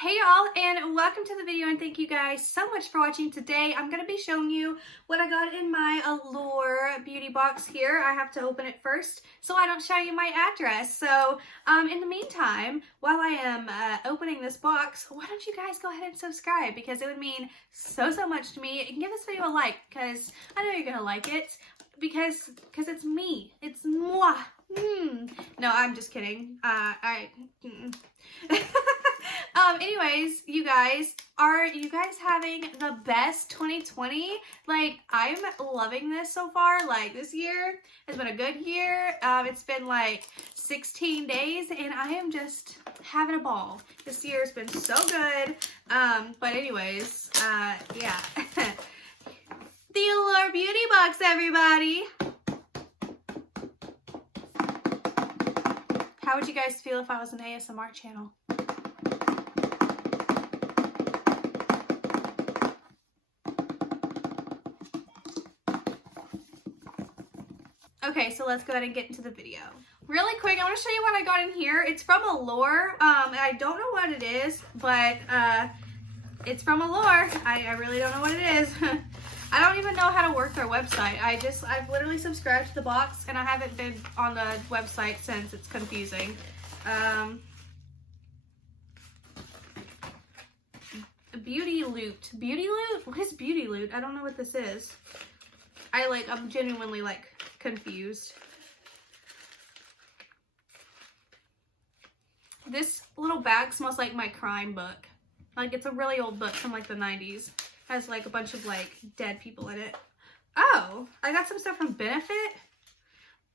Hey y'all, and welcome to the video, and thank you guys so much for watching. Today I'm going to be showing you what I got in my Allure beauty box here. I have to open it first so I don't show you my address. So in the meantime, while I am opening this box, why don't you guys go ahead and subscribe, because it would mean so much to me. And give this video a like, because I know you're going to like it, because it's me. It's moi. No, I'm just kidding. Anyways, you guys, are you guys having the best 2020? Like, I'm loving this so far. Like, this year has been a good year. It's been like 16 days and I am just having a ball. This year has been so good. But anyways, yeah. The Allure Beauty Box, everybody. How would you guys feel if I was an ASMR channel? Okay, so let's go ahead and get into the video. Really quick, I want to show you what I got in here. It's from Allure. I don't know what it is, but it's from Allure. I really don't know what it is. I don't even know how to work their website. I've literally subscribed to the box and I haven't been on the website since. It's confusing. Beauty Loot. Beauty Loot? What is Beauty Loot? I don't know what this is. I'm genuinely confused. This little bag smells like my crime book. Like, it's a really old book from like the 90s. Has like a bunch of like dead people in it. Oh, I got some stuff from Benefit.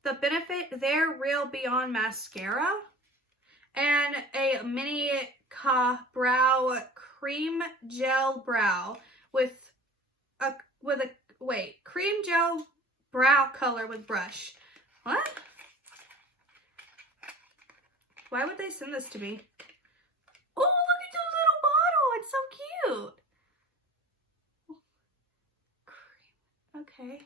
The Benefit They're Real Beyond mascara and a mini brow cream gel brow with a cream gel brow color with brush. What? Why would they send this to me? Oh, look at the little bottle. It's so cute. Okay.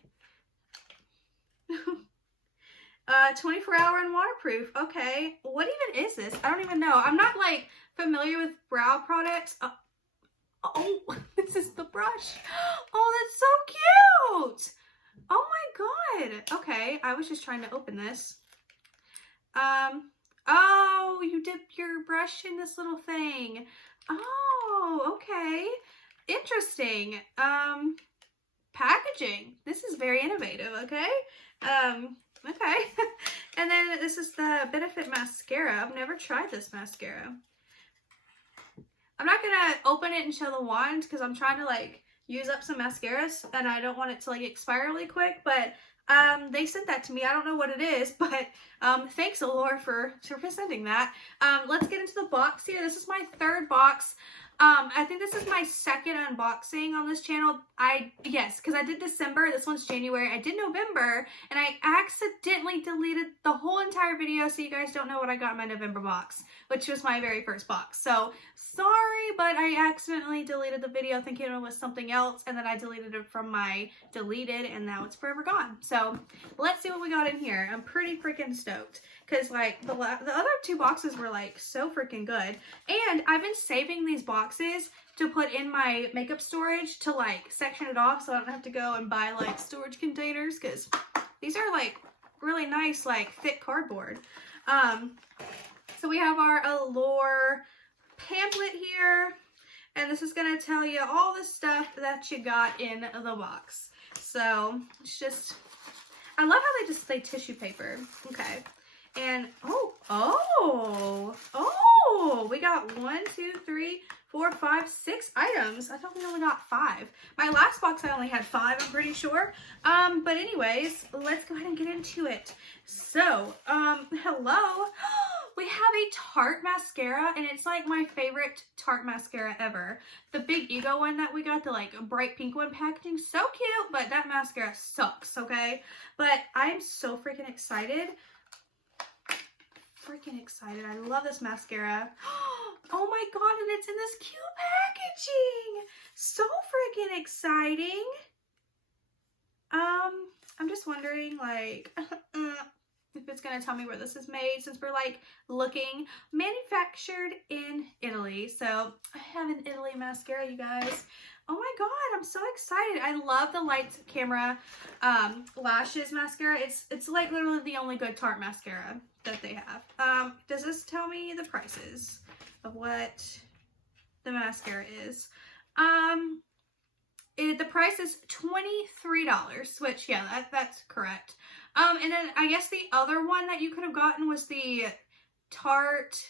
24-hour and waterproof. Okay. What even is this? I don't even know. I'm not like familiar with brow products. Oh, this is the brush. Oh, that's so cute. Oh my god. Okay, I was just trying to open this. Oh, you dip your brush in this little thing. Oh, okay. Interesting. Packaging. This is very innovative, okay? Okay. And then this is the Benefit mascara. I've never tried this mascara. I'm not gonna open it and show the wand because I'm trying to use up some mascaras and I don't want it to expire really quick, but they sent that to me. I don't know what it is, but thanks Allure for sending that. Let's get into the box here. This is my third box. I think this is my second unboxing on this channel. Yes, because I did December, this one's January, I did November, and I accidentally deleted the whole entire video so you guys don't know what I got in my November box, which was my very first box. So, sorry, but I accidentally deleted the video thinking it was something else, and then I deleted it from my deleted, and now it's forever gone. So, let's see what we got in here. I'm pretty freaking stoked, because the other two boxes were so freaking good, and I've been saving these boxes to put in my makeup storage to section it off so I don't have to go and buy storage containers, because these are really nice thick cardboard. So we have our Allure pamphlet here, and this is going to tell you all the stuff that you got in the box. So it's just, I love how they tissue paper. Okay. And we got 1, 2, 3, 4, 5, 6 items. I thought we only got 5. My last box I only had 5, I'm pretty sure. But anyways, let's go ahead and get into it. So, hello. We have a Tarte mascara, and it's my favorite Tarte mascara ever. The Big Ego one that we got, the bright pink one, packaging so cute, but that mascara sucks, okay? But I'm so freaking excited. I love this mascara. Oh my god, and it's in this cute packaging. So freaking exciting. I'm just wondering if it's going to tell me where this is made, since we're like looking. Manufactured in Italy. So I have an Italy mascara, you guys. Oh my god, I'm so excited. I love the Lights Camera Lashes mascara. It's like literally the only good Tarte mascara that they have. Does this tell me the prices of what the mascara is? The price is $23, which, yeah, that's correct. And then I guess the other one that you could have gotten was the Tarte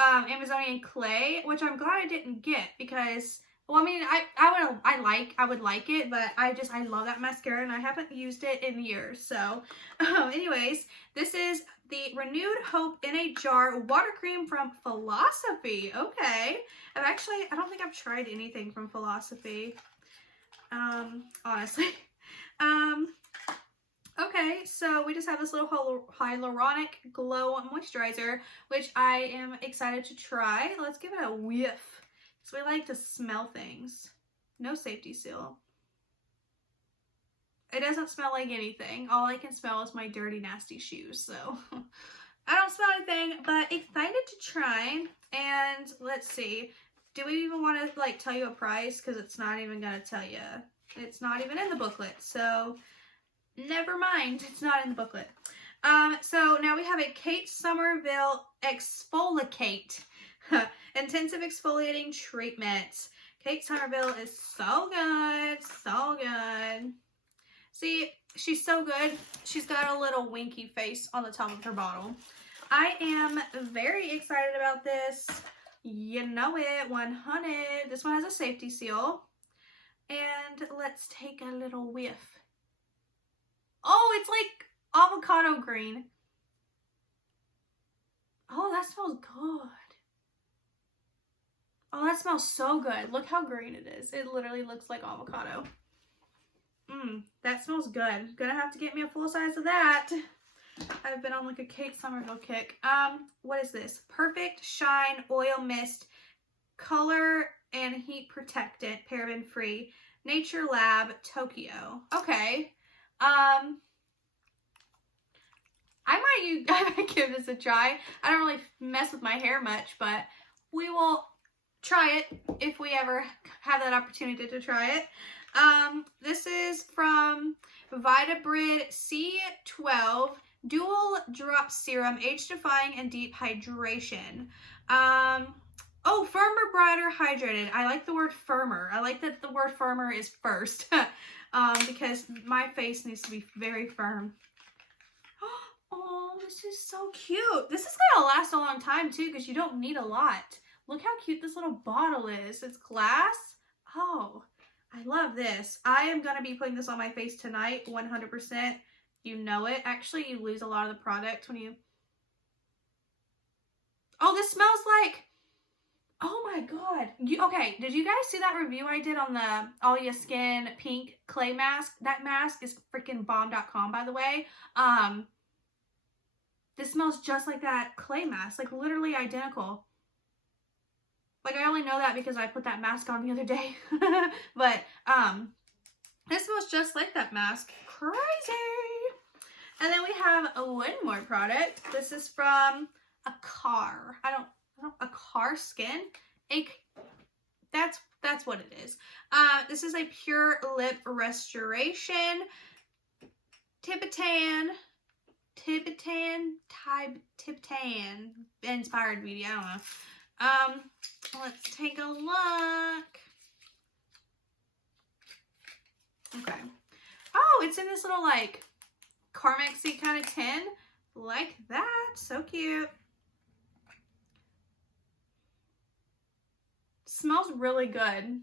Amazonian Clay, which I'm glad I didn't get because, well, I mean, I would like it, but I love that mascara and I haven't used it in years. So, anyways, this is the Renewed Hope in a Jar Water Cream from Philosophy. Okay. I don't think I've tried anything from Philosophy. Honestly. Okay, so we just have this little hyaluronic glow moisturizer, which I am excited to try. Let's give it a whiff. So we like to smell things. No safety seal. It doesn't smell like anything. All I can smell is my dirty, nasty shoes. So I don't smell anything, but excited to try. And let's see. Do we even want to like tell you a price? Because it's not even going to tell you. It's not even in the booklet. So never mind. It's not in the booklet. So now we have a Kate Somerville Exfoliate Intensive Exfoliating Treatment. Kate Somerville is so good. So good. See, she's so good. She's got a little winky face on the top of her bottle. I am very excited about this. You know it, 100. This one has a safety seal. And let's take a little whiff. Oh, it's like avocado green. Oh, that smells good. Oh, that smells so good. Look how green it is. It literally looks like avocado. That smells good. Gonna have to get me a full size of that. I've been on like a Kate Somerville kick. What is this? Perfect Shine Oil Mist, Color and Heat Protectant, paraben free, Nature Lab, Tokyo. Okay. I might give this a try. I don't really mess with my hair much, but we will try it if we ever have that opportunity to try it. This is from Vitabrid C12 Dual Drop Serum, Age Defying and Deep Hydration. Oh, firmer, brighter, hydrated. I like the word firmer. I like that the word firmer is first. Because my face needs to be very firm. Oh, this is so cute. This is gonna last a long time too because you don't need a lot. Look how cute this little bottle is. It's glass. Oh, I love this. I am gonna be putting this on my face tonight, 100%. You know it. Actually, you lose a lot of the product when you... Oh, this smells like... Oh my god. Okay, did you guys see that review I did on the All Ya Skin pink clay mask? That mask is freaking bomb.com, by the way. This smells just like that clay mask. Like, literally identical. Like, I only know that because I put that mask on the other day. But, this smells just like that mask. Crazy! And then we have one more product. This is from a car. A car skin. That's what it is. This is a Pure Lip Restoration Tibetan inspired beauty. I don't know. Let's take a look. Okay. Oh, it's in this little like Carmexy kind of tin. Like that. So cute. Smells really good.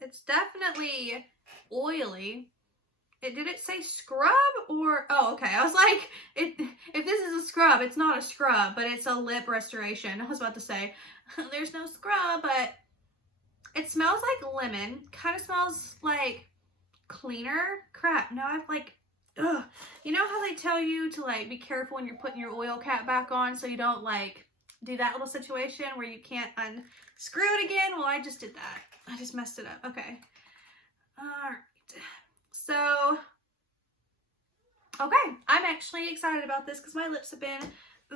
It's definitely oily. Did it say scrub or, oh, okay. I was like, if this is a scrub, it's not a scrub, but it's a lip restoration. I was about to say, there's no scrub, but it smells like lemon. Kind of smells like cleaner. Crap, now I've like, ugh. You know how they tell you to like be careful when you're putting your oil cap back on so you don't like do that little situation where you can't unscrew it again. Well, I just did that. I just messed it up. Okay. Alright. So, okay. I'm actually excited about this because my lips have been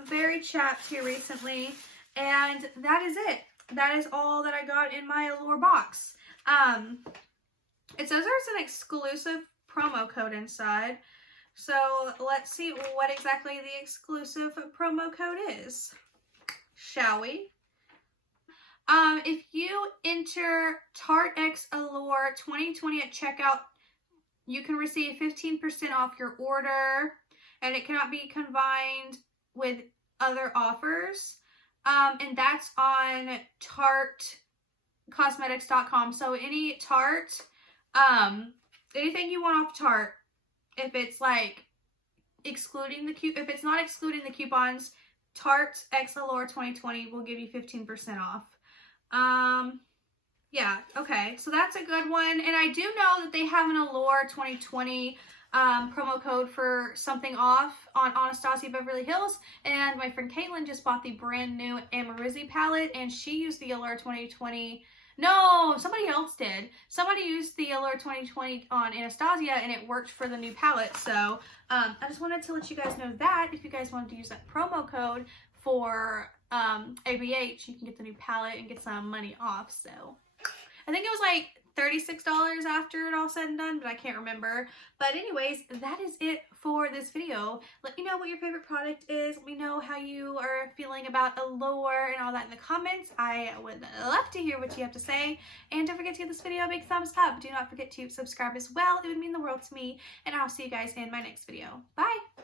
very chapped here recently. And that is it. That is all that I got in my Allure box. It says there's an exclusive promo code inside. So let's see what exactly the exclusive promo code is. Shall we? If you enter Tarte Allure 2020 at checkout, you can receive 15% off your order, and it cannot be combined with other offers. And that's on TarteCosmetics.com. So any Tarte, anything you want off Tarte, if it's like excluding the if it's not excluding the coupons, Tarte Allure 2020 will give you 15% off. Yeah, okay, so that's a good one. And I do know that they have an Allure 2020 promo code for something off on Anastasia Beverly Hills, and my friend Caitlin just bought the brand new Amarizzi palette, and she used the Allure 2020. No, somebody else did. Somebody used the Allure 2020 on Anastasia, and it worked for the new palette. So I just wanted to let you guys know that if you guys wanted to use that promo code for ABH, you can get the new palette and get some money off. So I think it was like $36 after it all said and done, but I can't remember. But anyways, that is it for this video. Let me know what your favorite product is. Let me know how you are feeling about Allure and all that in the comments. I would love to hear what you have to say. And don't forget to give this video a big thumbs up. Do not forget to subscribe as well. It would mean the world to me. And I'll see you guys in my next video. Bye!